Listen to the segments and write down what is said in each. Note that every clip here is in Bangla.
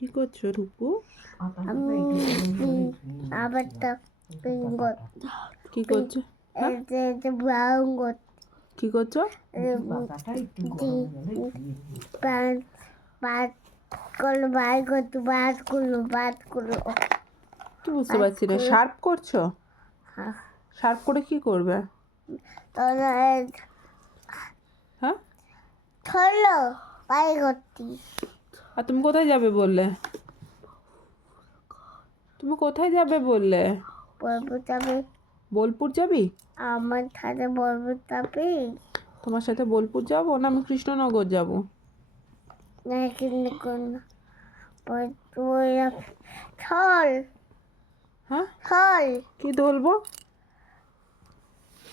কি করছো রূপু? আবার তো কি করছো? ব্রাউন কি করছো? কি বুঝতে পারছি না। শার্প করছো? শার্প করে কি করবে? হ্যাঁ, আর তুমি কোথায় যাবে বললে? তুমি কোথায় যাবে বললে? বোলপুর যাবি? আমার সাথে বলবো তবে তোমার সাথে বোলপুর যাবো না আমি কৃষ্ণনগর যাবো? ছল হ্যাঁ, ছল কি ধরবো?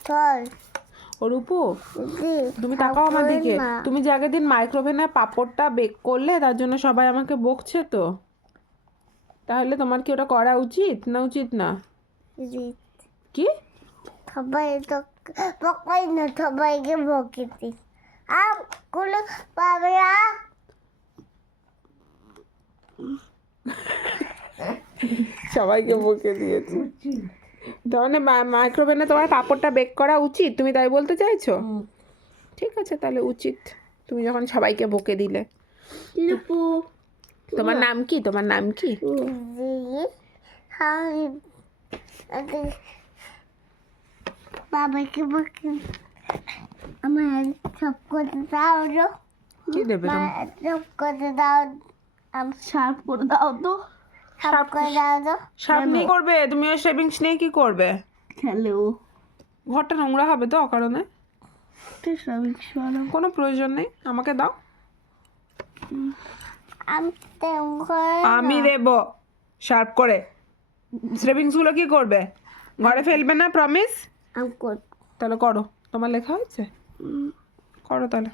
ছল ও রূপু, তুমি তাকাও আমার দিকে। তুমি যে আগের দিন মাইক্রোওভেনে পাঁপড়টা বেক করলে তার জন্য সবাই আমাকে বকছে তো। তাহলে তোমার কি ওটা করা উচিত না উচিত না? কি? সবাই তো বকাই না, সবাইকে বকেছি গুলো পাবে সবাইকে বকে দিয়েছি। তাহলে মাইক্রোওভেনে তোমার পাঁপড়টা বেক করা উচিত, তুমি তাই বলতে চাইছো? ঠিক আছে, তাহলে উচিত। তুমি যখন সবাইকে বকে দিলে। তোমার নাম কি? তোমার নাম কি? বাবাকে বকে আমার সব করতে দাও। কি দেবে তুমি? সব করতে দাও, শার্প করে দাও তো। শার্প করে দাও তো। শার্প নিয়ে করবে? তুমি ওই শেভিংস নিয়ে কি করবে? হ্যালো, ঘরটা নোংরা হবে তো অকারণে। কোনো প্রয়োজন নেই, আমাকে দাও। আমি দেব শার্প করে। শেভিংস গুলো কি করবে? ঘরে ফেলবে না, প্রমিস? তাহলে করো, তোমার লেখা হয়েছে, করো তাহলে।